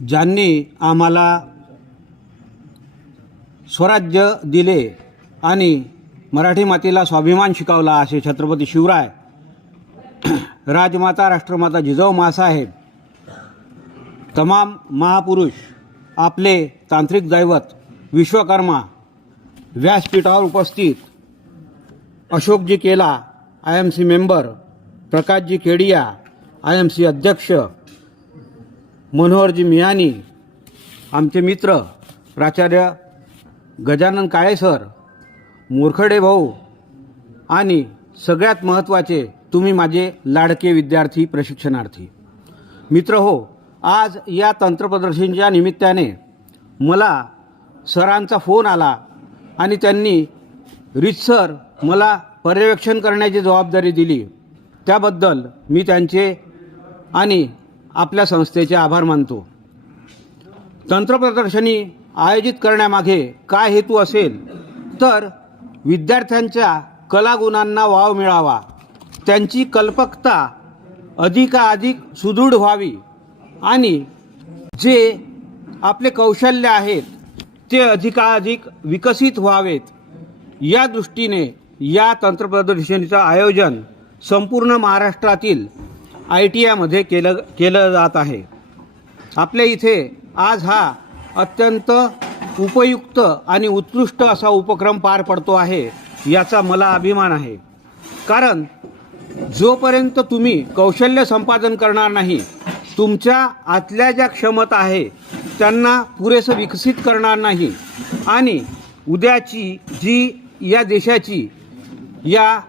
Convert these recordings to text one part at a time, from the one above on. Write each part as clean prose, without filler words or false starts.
ज्यांनी आम्हाला स्वराज्य दिले आणि मराठी मातेला स्वाभिमान शिकवला असे छत्रपती शिवराय, राजमाता राष्ट्रमाता जिजाऊ माँसाहेब, तमाम महापुरुष, आपले तांत्रिक दैवत विश्वकर्मा, व्यासपीठावर उपस्थित अशोकजी केला IMC मेंबर, प्रकाशजी केडिया IMC अध्यक्ष, मनोहरजी मियानी, आमचे मित्र प्राचार्य गजानन काळे सर, मोरखडे भाऊ आणि सगळ्यात महत्त्वाचे तुम्ही माझे लाडके विद्यार्थी प्रशिक्षणार्थी मित्र हो, आज या तंत्रप्रदर्शनाच्या निमित्ताने मला सरांचा फोन आला आणि त्यांनी रीतसर मला पर्यवेक्षण करण्याची जबाबदारी दिली। त्याबद्दल मी त्यांचे आणि आपल्या संस्थेचे आभार मानतो। तंत्रप्रदर्शनी आयोजित करण्यामागे काय हेतू असेल तर विद्यार्थ्यांच्या कलागुणांना वाव मिळावा, त्यांची कल्पकता अधिकाधिक सुदृढ व्हावी आणि जे आपले कौशल्य आहेत ते अधिकाधिक विकसित व्हावेत, या दृष्टीने या तंत्रप्रदर्शनीचं आयोजन संपूर्ण महाराष्ट्रातील ITIमध्ये केलं जात आहे। आपल्या इथे आज हा अत्यंत उपयुक्त आणि उत्कृष्ट असा उपक्रम पार पडतो आहे, याचा मला अभिमान आहे। कारण जोपर्यंत तुम्ही कौशल्य संपादन करणार नाही, तुमच्या आतल्या ज्या क्षमता आहे त्यांना पुरेसं विकसित करणार नाही आणि उद्याची जी या देशाची, या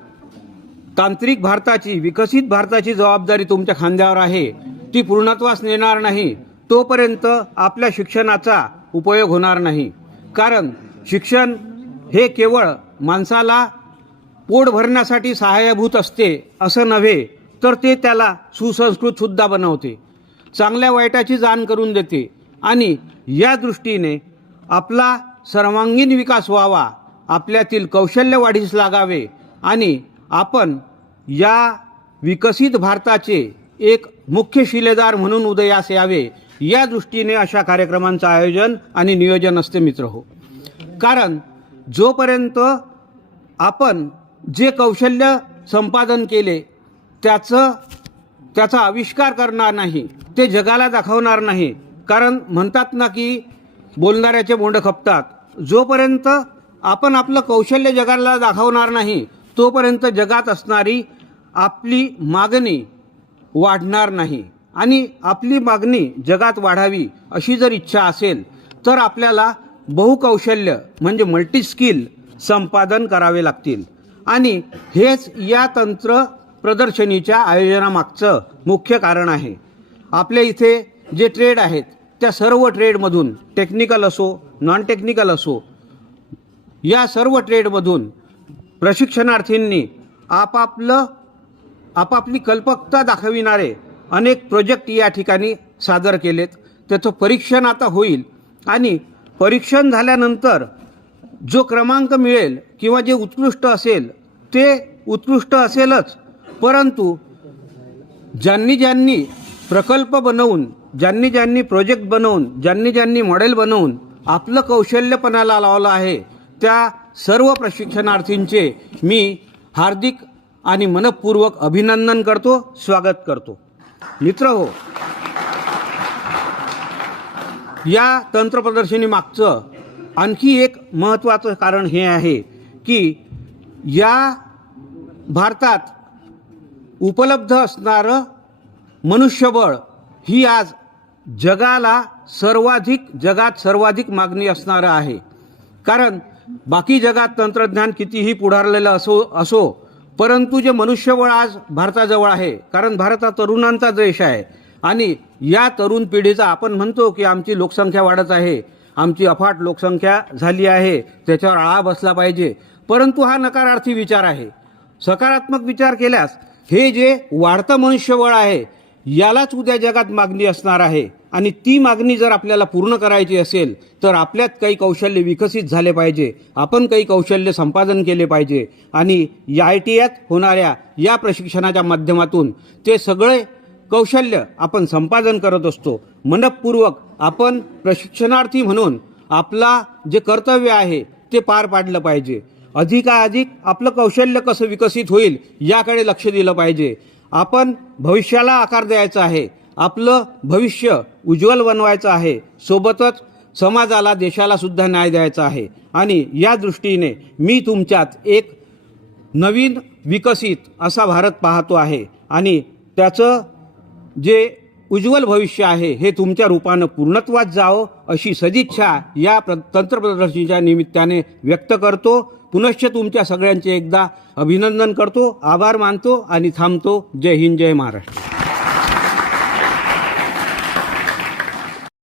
तांत्रिक भारताची, विकसित भारताची जबाबदारी तुमच्या खांद्यावर आहे ती पूर्णत्वास नेणार नाही, तोपर्यंत आपल्या शिक्षणाचा उपयोग होणार नाही। कारण शिक्षण हे केवळ माणसाला पोट भरण्यासाठी सहाय्यभूत असते असं नव्हे, तर ते त्याला सुसंस्कृतसुद्धा बनवते, चांगल्या वाईटाची जाण करून देते आणि या दृष्टीने आपला सर्वांगीण विकास व्हावा, आपल्यातील कौशल्य वाढीस लागावे आणि आपण या विकसित भारताचे एक मुख्य शिलेदार म्हणून उदयास यावे, या दृष्टीने अशा कार्यक्रमांचं आयोजन आणि नियोजन असते मित्र हो। कारण जोपर्यंत आपण जे कौशल्य संपादन केले त्याचा आविष्कार करणार नाही, ते जगाला दाखवणार नाही, कारण म्हणतात ना की बोलणाऱ्याचे बोंड खपतात, जोपर्यंत आपण आपलं कौशल्य जगाला दाखवणार नाही तोपर्यंत जगात असणारी आपली मागणी वाढणार नाही आणि आपली मागणी जगात वाढावी अशी जर इच्छा असेल तर आपल्याला बहुकौशल्य म्हणजे मल्टी स्किल संपादन करावे लागतील आणि हेच या तंत्र प्रदर्शनीच्या आयोजनामागचं मुख्य कारण आहे। आपल्या इथे जे ट्रेड आहेत त्या सर्व ट्रेडमधून, टेक्निकल असो नॉन टेक्निकल असो, या सर्व ट्रेडमधून प्रशिक्षणार्थींनी आपापली कल्पकता दाखविणारे अनेक प्रोजेक्ट या ठिकाणी सादर केलेत। त्याचं परीक्षण आता होईल आणि परीक्षण झाल्यानंतर जो क्रमांक मिळेल किंवा जे उत्कृष्ट असेल ते उत्कृष्ट असेलच, परंतु ज्यांनी प्रकल्प बनवून, ज्यांनी प्रोजेक्ट बनवून, ज्यांनी मॉडेल बनवून आपलं कौशल्यपणाला लावलं आहे त्या सर्व प्रशिक्षणार्थींचे मी हार्दिक आणि मनपूर्वक अभिनंदन करतो, स्वागत करतो। मित्र हो, या तंत्रप्रदर्शनी मागचं आणखी एक महत्त्वाचं कारण हे आहे की या भारतात उपलब्ध असणारं मनुष्यबळ ही आज जगात सर्वाधिक मागणी असणारं आहे। कारण बाकी जगात तंत्रज्ञान कितीही पुढारलेलं असो परंतु जे मनुष्यबळ आज भारताजवळ आहे, कारण भारत हा तरुणांचा देश आहे आणि या तरुण पिढीचा आपण म्हणतो की आमची लोकसंख्या वाढत आहे, आमची अफाट लोकसंख्या झाली आहे, त्याच्यावर आळा बसला पाहिजे, परंतु हा नकारार्थी विचार आहे। सकारात्मक विचार केल्यास हे जे वाढतं मनुष्यबळ आहे यालाच उद्या जगात मागणी असणार आहे आणि ती मागणी जर आपल्याला पूर्ण करायची असेल तर आपल्यात काही कौशल्य विकसित झाले पाहिजे, आपण काही कौशल्य संपादन केले पाहिजे आणि या ITIत होणाऱ्या या प्रशिक्षणाच्या माध्यमातून ते सगळे कौशल्य आपण संपादन करत असतो. मनपूर्वक आपण प्रशिक्षणार्थी म्हणून आपला जे कर्तव्य आहे ते पार पाडलं पाहिजे. अधिकाधिक आपलं कौशल्य कसं विकसित होईल याकडे लक्ष दिलं पाहिजे. आपण भविष्याला आकार द्यायचा आहे. आपलं भविष्य उज्ज्वल बनवायचं आहे. सोबतच समाजाला देशाला सुद्धा न्याय द्यायचा आहे. आणि या दृष्टीने मी तुमच्यात एक नवीन विकसित असा भारत पाहतो आहे आणि त्याचं जे उज्ज्वल भविष्य आहे हे तुमच्या रूपानं पूर्णत्वात जावं अशी सदिच्छा या तंत्रप्रदर्शनीच्या निमित्ताने व्यक्त करतो. पुनश्च तुमच्या सगळ्यांचे एकदा अभिनंदन करतो, आभार मानतो आणि थांबतो. जय हिंद, जय महाराष्ट्र.